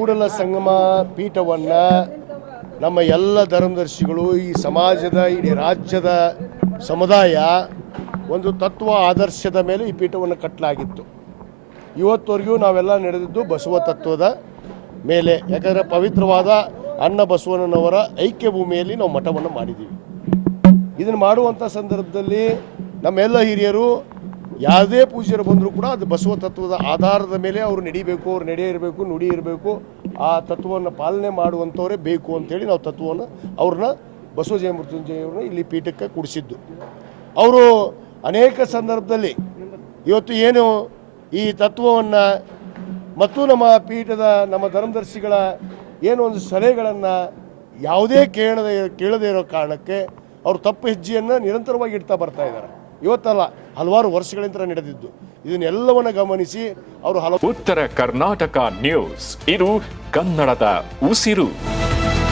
ಕೂಡಲ ಸಂಗಮ ಪೀಠವನ್ನು ನಮ್ಮ ಎಲ್ಲ ಧರ್ಮದರ್ಶಿಗಳು, ಈ ಸಮಾಜದ, ಇಡೀ ರಾಜ್ಯದ ಸಮುದಾಯ ಒಂದು ತತ್ವ ಆದರ್ಶದ ಮೇಲೆ ಈ ಪೀಠವನ್ನು ಕಟ್ಟಲಾಗಿತ್ತು. ಇವತ್ತವರೆಗೂ ನಾವೆಲ್ಲ ನಡೆದಿದ್ದು ಬಸವ ತತ್ವದ ಮೇಲೆ. ಯಾಕಂದರೆ ಪವಿತ್ರವಾದ ಅಣ್ಣ ಬಸವಣ್ಣನವರ ಐಕ್ಯ ಭೂಮಿಯಲ್ಲಿ ನಾವು ಮಠವನ್ನು ಮಾಡಿದ್ದೀವಿ. ಇದನ್ನು ಮಾಡುವಂಥ ಸಂದರ್ಭದಲ್ಲಿ ನಮ್ಮೆಲ್ಲ ಹಿರಿಯರು ಯಾವುದೇ ಪೂಜ್ಯರು ಬಂದರೂ ಕೂಡ ಅದು ಬಸವ ತತ್ವದ ಆಧಾರದ ಮೇಲೆ ಅವರು ನಡಿಬೇಕು, ಅವ್ರು ನಡೆ ಇರಬೇಕು, ನುಡಿ ಇರಬೇಕು, ಆ ತತ್ವವನ್ನು ಪಾಲನೆ ಮಾಡುವಂಥವರೇ ಬೇಕು ಅಂಥೇಳಿ ನಾವು ತತ್ವವನ್ನು ಅವ್ರನ್ನ ಬಸವ ಜಯಮೃತ್ಯುಂಜಯವ್ರನ್ನ ಇಲ್ಲಿ ಪೀಠಕ್ಕೆ ಕೂಡಿಸಿದ್ದು. ಅವರು ಅನೇಕ ಸಂದರ್ಭದಲ್ಲಿ ಇವತ್ತು ಏನು ಈ ತತ್ವವನ್ನು ಮತ್ತು ನಮ್ಮ ಪೀಠದ ನಮ್ಮ ಧರ್ಮದರ್ಶಿಗಳ ಏನು ಒಂದು ಸಲಹೆಗಳನ್ನು ಯಾವುದೇ ಕೇಳದೇ ಇರೋ ಕಾರಣಕ್ಕೆ ಅವರು ತಪ್ಪು ಹೆಜ್ಜೆಯನ್ನು ನಿರಂತರವಾಗಿ ಇಡ್ತಾ ಬರ್ತಾ ಇದ್ದಾರೆ. ಇವತ್ತಲ್ಲ, ಹಲವಾರು ವರ್ಷಗಳಿಂದ ನಡೆದಿದ್ದು. ಇದನ್ನೆಲ್ಲವನ್ನು ಗಮನಿಸಿ ಅವರು ಉತ್ತರ ಕರ್ನಾಟಕ ನ್ಯೂಸ್, ಇದು ಕನ್ನಡದ ಉಸಿರು.